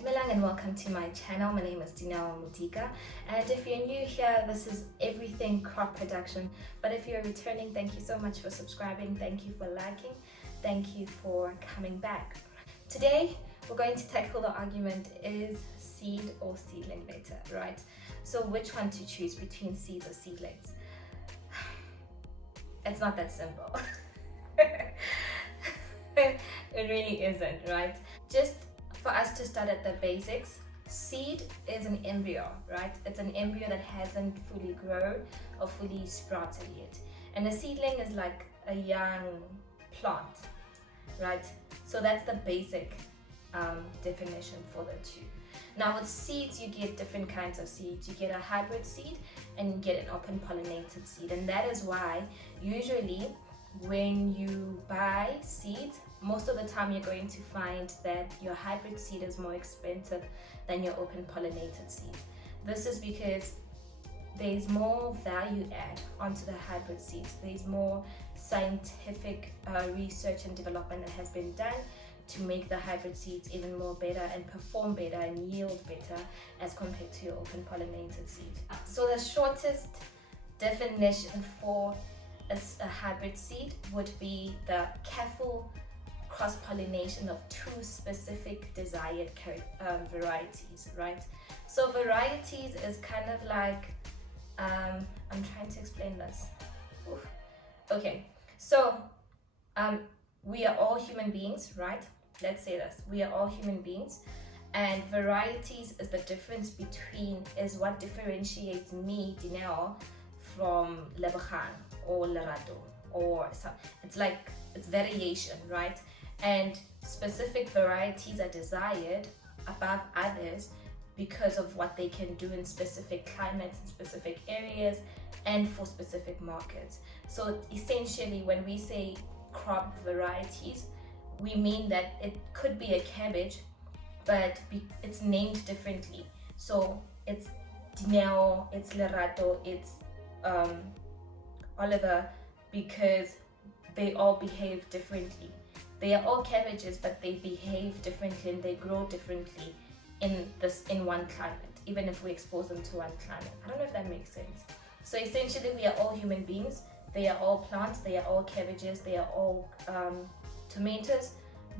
Dumelang and welcome to my channel. My name is Dineo Mutika, and if you're new here, this is everything crop production. But if you're returning, thank you so much for subscribing, thank you for liking, thank you for coming back. Today we're going to tackle the argument, is seed or seedling better, right? So which one to choose between seeds or seedlings? It's not that simple. It really isn't, right? Just for us to start at the basics, seed is an embryo, right? It's an embryo that hasn't fully grown or fully sprouted yet. And a seedling is like a young plant, right? So that's the basic definition for the two. Now with seeds, you get different kinds of seeds. You get a hybrid seed and you get an open pollinated seed. And that is why usually when you buy seeds, most of the time you're going to find that your hybrid seed is more expensive than your open pollinated seed. This is because there's more value add onto the hybrid seeds. There's more scientific research and development that has been done to make the hybrid seeds even more better and perform better and yield better as compared to your open pollinated seed. So the shortest definition for a hybrid seed would be the careful cross-pollination of two specific desired varieties, right? So varieties is kind of like, I'm trying to explain this. Oof. Okay, so we are all human beings, right? Let's say this, we are all human beings, and varieties is the difference between, is what differentiates me, Dineo, from Lebachan or Lerato, or some, it's variation, right? And specific varieties are desired above others because of what they can do in specific climates, in specific areas, and for specific markets. So essentially, when we say crop varieties, we mean that it could be a cabbage, but it's named differently. So it's Dineo, it's Lerato, it's Oliver, because they all behave differently. They are all cabbages, but they behave differently and they grow differently in one climate, even if we expose them to one climate. I don't know if that makes sense. So essentially, we are all human beings. They are all plants. They are all cabbages. They are all tomatoes.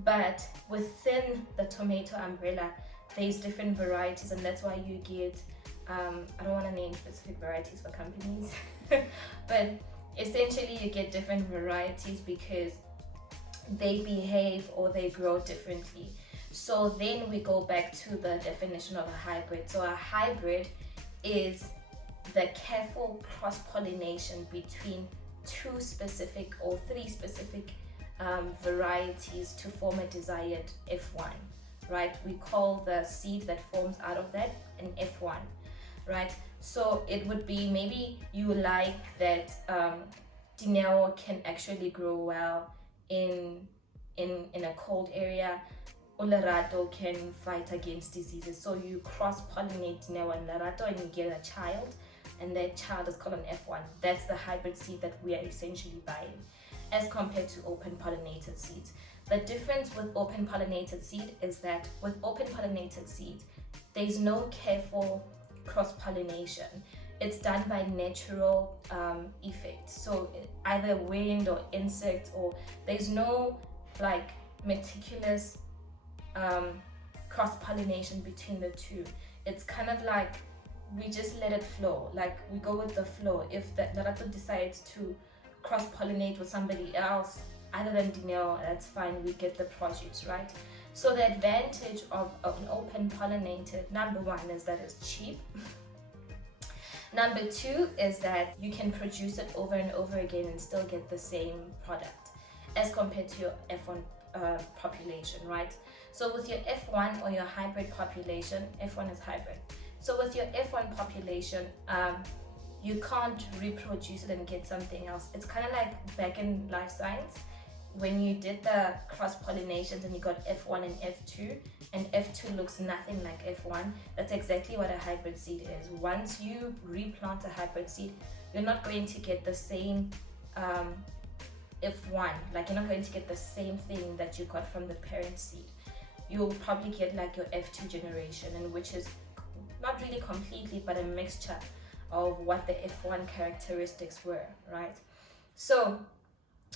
But within the tomato umbrella, there's different varieties, and that's why you get, I don't want to name specific varieties for companies, but essentially you get different varieties because they behave or they grow differently. So then we go back to the definition of a hybrid. So a hybrid is the careful cross-pollination between two specific or three specific varieties to form a desired F1, right? We call the seed that forms out of that an F1, right? So it would be, maybe you like that Dineo can actually grow well in a cold area. Lerato can fight against diseases. So you cross-pollinate Dineo and Lerato and you get a child, and that child is called an F1. That's the hybrid seed that we are essentially buying, as compared to open pollinated seeds. The difference with open pollinated seed is that with open pollinated seeds, there's no careful cross-pollination. It's done by natural effects. So either wind or insects, or there's no like meticulous cross-pollination between the two. It's kind of like we just let it flow, like we go with the flow. If the Lerato decides to cross-pollinate with somebody else other than Dineo, that's fine, we get the produce, right? So the advantage of an open pollinated, number one, is that it's cheap. Number two is that you can produce it over and over again and still get the same product as compared to your F1 population, right? So with your F1 or your hybrid population, F1 is hybrid. So with your F1 population, you can't reproduce it and get something else. It's kind of like back in life science, when you did the cross-pollinations and you got F1 and F2, and F2 looks nothing like F1, that's exactly what a hybrid seed is. Once you replant a hybrid seed, you're not going to get the same F1, like you're not going to get the same thing that you got from the parent seed. you'll probably get like your F2 generation, and which is not really completely, but a mixture of what the F1 characteristics were, right? So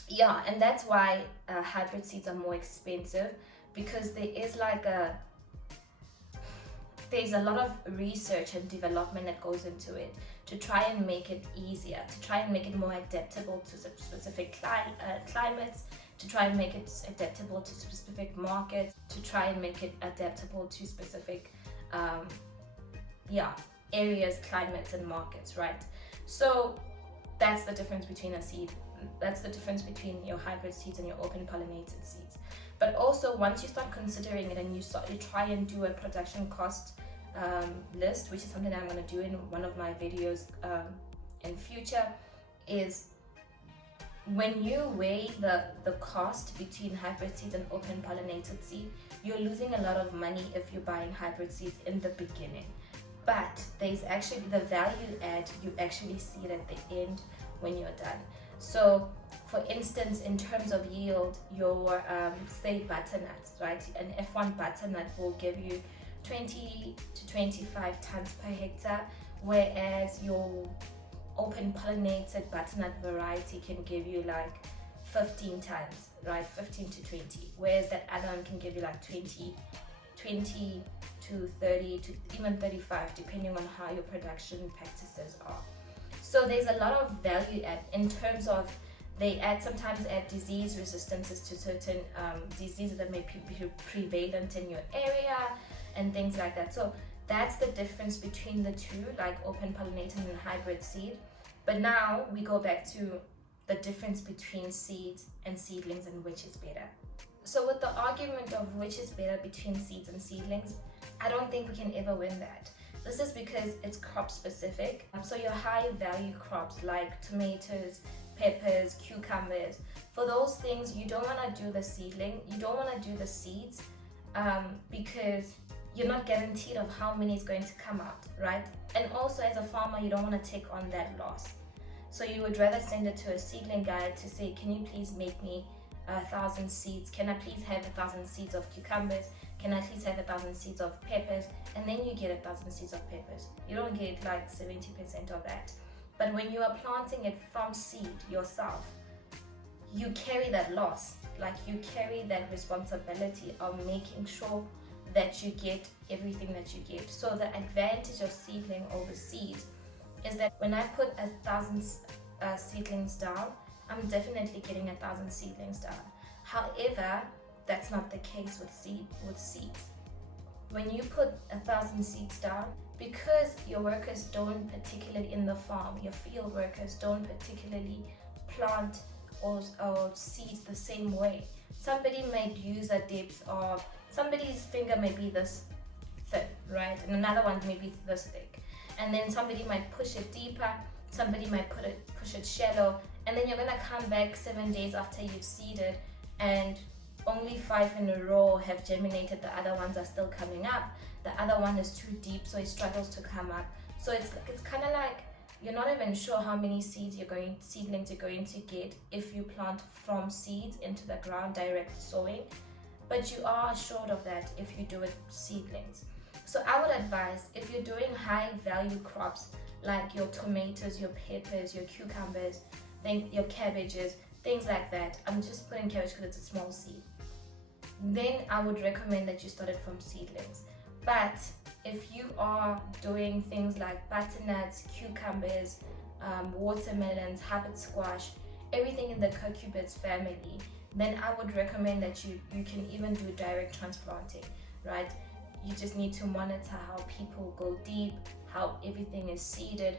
yeah, and that's why hybrid seeds are more expensive, because there's a lot of research and development that goes into it to try and make it easier, to try and make it more adaptable to specific climates, to try and make it adaptable to specific markets, to try and make it adaptable to specific areas, climates, and markets, right? So that's the difference between a seed. That's the difference between your hybrid seeds and your open pollinated seeds. But also, once you start considering it and you try and do a production cost list, which is something that I'm going to do in one of my videos in future, is when you weigh the cost between hybrid seeds and open pollinated seed, you're losing a lot of money if you're buying hybrid seeds in the beginning. But there's actually the value add, you actually see it at the end when you're done. So for instance, in terms of yield, your say butternuts, right? An F1 butternut will give you 20 to 25 tons per hectare, whereas your open pollinated butternut variety can give you like 15 tons, right? 15 to 20, whereas that other one can give you like 20 to 30 to even 35, depending on how your production practices are. So there's a lot of value add in terms of they sometimes add disease resistances to certain diseases that may be prevalent in your area and things like that. So that's the difference between the two, like open pollinated and hybrid seed. But now we go back to the difference between seeds and seedlings and which is better. So with the argument of which is better between seeds and seedlings, I don't think we can ever win that. This is because it's crop specific. So your high value crops like tomatoes, peppers, cucumbers, for those things you don't want to do the seedling, you don't want to do the seeds because you're not guaranteed of how many is going to come out, right? And also as a farmer, you don't want to take on that loss. So you would rather send it to a seedling guy to say, can you please make me 1,000 seeds? Can I please have 1,000 seeds of cucumbers? Can I please have 1,000 seeds of peppers? And then you get 1,000 seeds of peppers. You don't get like 70% of that. But when you are planting it from seed yourself, you carry that loss. Like you carry that responsibility of making sure that you get everything that you get. So the advantage of seedling over seeds is that when I put 1,000 seedlings down, I'm definitely getting 1,000 seedlings down. However, that's not the case with seeds. When you put 1,000 seeds down, because your workers don't particularly in the farm, your field workers don't particularly plant or seed the same way. Somebody might use a depth of, somebody's finger may be this thin, right? And another one may be this thick. And then somebody might push it deeper, somebody might push it shallow, and then you're gonna come back 7 days after you've seeded and only 5 in a row have germinated, the other ones are still coming up. The other one is too deep, so it struggles to come up. So it's kind of like you're not even sure how many seedlings you're going to get if you plant from seeds into the ground, direct sowing. But you are assured of that if you do it seedlings. So I would advise, if you're doing high value crops like your tomatoes, your peppers, your cucumbers, then your cabbages, things like that. I'm just putting cabbage because it's a small seed. Then I would recommend that you start it from seedlings. But if you are doing things like butternuts, cucumbers, watermelons, habit squash, everything in the cucurbits family, then I would recommend that you can even do direct transplanting, right? You just need to monitor how people go deep, how everything is seeded,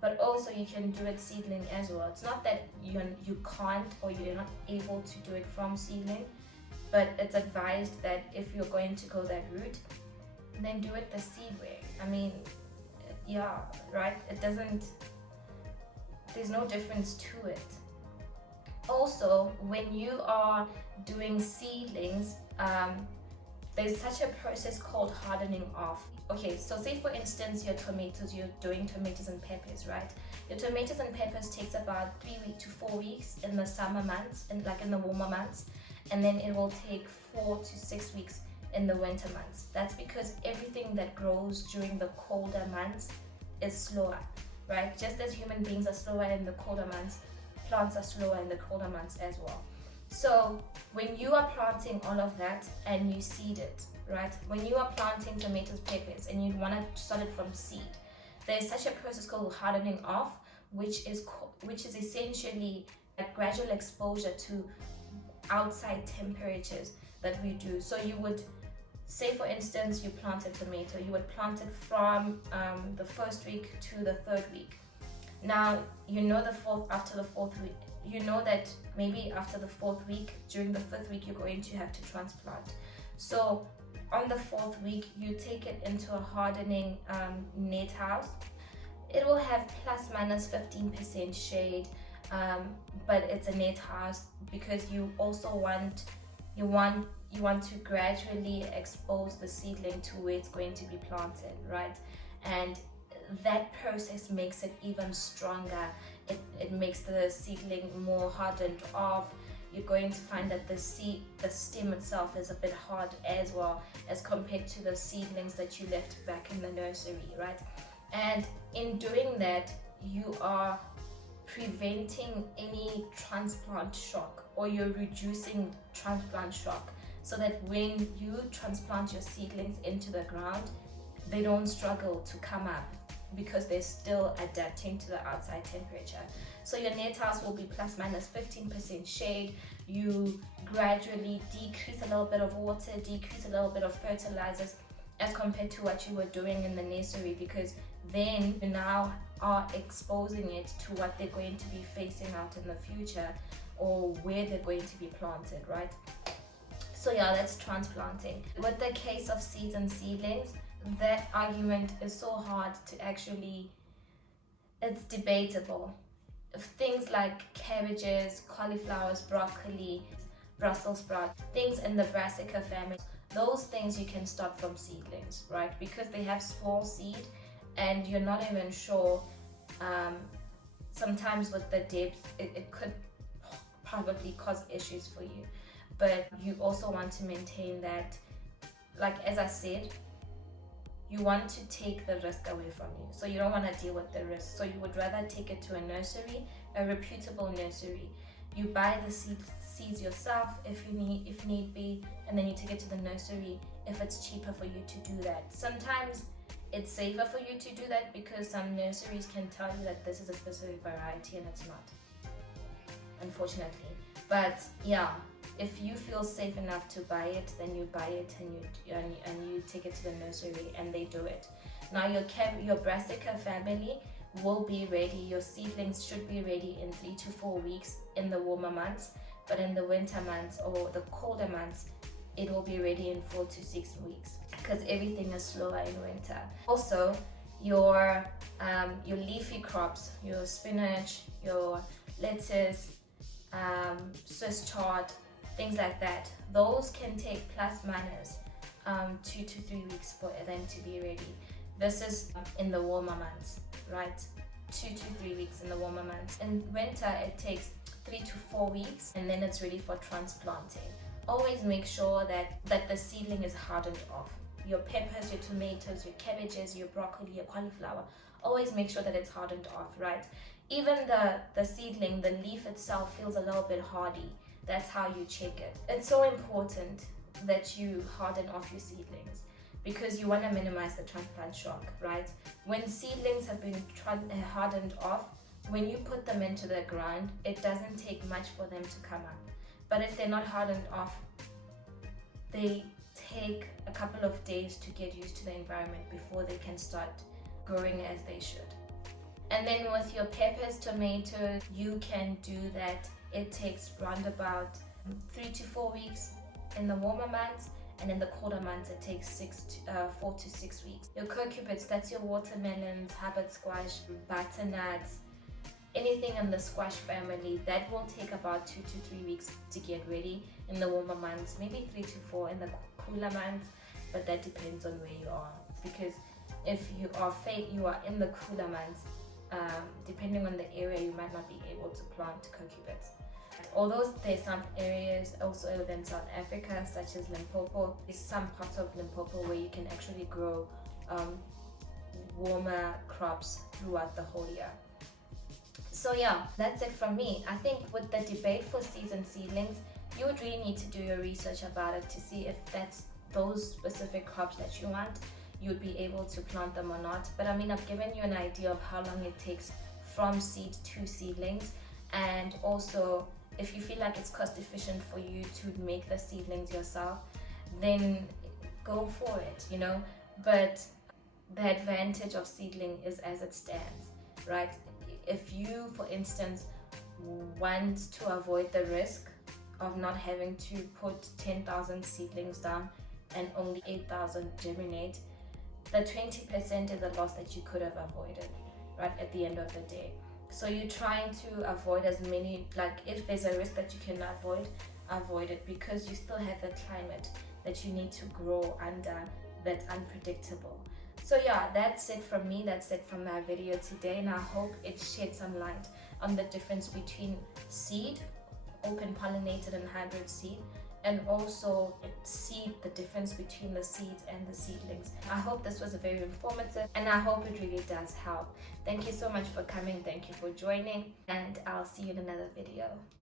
but also you can do it seedling as well. It's not that you can't or you're not able to do it from seedling, but it's advised that if you're going to go that route, then do it the seed way. I mean, yeah, right? There's no difference to it. Also, when you are doing seedlings, there's such a process called hardening off. Okay, so say for instance your tomatoes, you're doing tomatoes and peppers, right? Your tomatoes and peppers takes about 3 to 4 weeks in the summer months, and like in the warmer months, and then it will take 4 to 6 weeks in the winter months. That's because everything that grows during the colder months is slower, right? Just as human beings are slower in the colder months, plants are slower in the colder months as well. So when you are planting all of that and you seed it, right? When you are planting tomatoes, peppers, and you want to start it from seed, there's such a process called hardening off, which is essentially a gradual exposure to outside temperatures that we do. So you would say, for instance, you plant a tomato, you would plant it from the first week to the third week. Now, after the fourth week, you know that maybe after the fourth week, during the fifth week, you're going to have to transplant. So on the fourth week, you take it into a hardening net house. It will have plus minus 15% shade, but it's a net house because you also want to gradually expose the seedling to where it's going to be planted, right? And that process makes it even stronger. It makes the seedling more hardened off. You're going to find that the stem itself is a bit hard as well as compared to the seedlings that you left back in the nursery, right? And in doing that, you are preventing any transplant shock, or you're reducing transplant shock, so that when you transplant your seedlings into the ground, they don't struggle to come up because they're still adapting to the outside temperature. So your net house will be plus minus 15% shade. You gradually decrease a little bit of water, decrease a little bit of fertilizers as compared to what you were doing in the nursery, because then you now are exposing it to what they're going to be facing out in the future, or where they're going to be planted, right? So yeah, that's transplanting. With the case of seeds and seedlings, that argument is so hard to actually, it's debatable. Things like cabbages, cauliflowers, broccoli, Brussels sprouts, things in the brassica family, those things you can start from seedlings, right? Because they have small seed and you're not even sure. Sometimes with the depth, it could probably cause issues for you. But you also want to maintain that, like as I said, you want to take the risk away from you. So you don't want to deal with the risk. So you would rather take it to a nursery, a reputable nursery. You buy the seeds yourself if need be, and then you take it to the nursery if it's cheaper for you to do that. Sometimes it's safer for you to do that because some nurseries can tell you that this is a specific variety and it's not, unfortunately. But yeah, if you feel safe enough to buy it, then you buy it and you take it to the nursery and they do it. Now your brassica family will be ready. Your seedlings should be ready in 3 to 4 weeks in the warmer months, but in the winter months or the colder months, it will be ready in 4 to 6 weeks because everything is slower in winter. Also, your leafy crops, your spinach, your lettuce, Swiss chard, things like that, those can take plus minus 2 to 3 weeks for them to be ready. This is in the warmer months, right? 2 to 3 weeks in the warmer months. In winter, it takes 3 to 4 weeks, and then it's ready for transplanting. Always make sure that the seedling is hardened off. Your peppers, your tomatoes, your cabbages, your broccoli, your cauliflower, always make sure that it's hardened off, right? Even the seedling, the leaf itself feels a little bit hardy. That's how you check it. It's so important that you harden off your seedlings because you want to minimize the transplant shock, right? When seedlings have been hardened off, when you put them into the ground, it doesn't take much for them to come up. But if they're not hardened off, they take a couple of days to get used to the environment before they can start growing as they should. And then with your peppers, tomatoes, you can do that. It takes around about 3 to 4 weeks in the warmer months, and in the colder months it takes 4 to 6 weeks. Your cucurbits, that's your watermelons, Hubbard squash, butternuts, anything in the squash family, that will take about 2 to 3 weeks to get ready in the warmer months, maybe 3 to 4 in the cooler months, but that depends on where you are. Because if you are in the cooler months, depending on the area, you might not be able to plant cucurbits. Although there's some areas also in South Africa, such as Limpopo, there's some parts of Limpopo where you can actually grow warmer crops throughout the whole year. So yeah, that's it from me. I think with the debate for seeds and seedlings, you would really need to do your research about it to see if that's those specific crops that you want, you'd be able to plant them or not. But I mean, I've given you an idea of how long it takes from seed to seedlings, and also if you feel like it's cost efficient for you to make the seedlings yourself, then go for it, you know. But the advantage of seedling is as it stands, right? If you, for instance, want to avoid the risk of not having to put 10,000 seedlings down and only 8,000 germinate, the 20% is a loss that you could have avoided, right, at the end of the day. So you're trying to avoid as many, like if there's a risk that you can avoid it, because you still have the climate that you need to grow under that's unpredictable. So yeah, that's it from me, that's it from my video today, and I hope it shed some light on the difference between seed, open pollinated and hybrid seed, and also see the difference between the seeds and the seedlings. I hope this was very informative, and I hope it really does help. Thank you so much for coming, thank you for joining, and I'll see you in another video.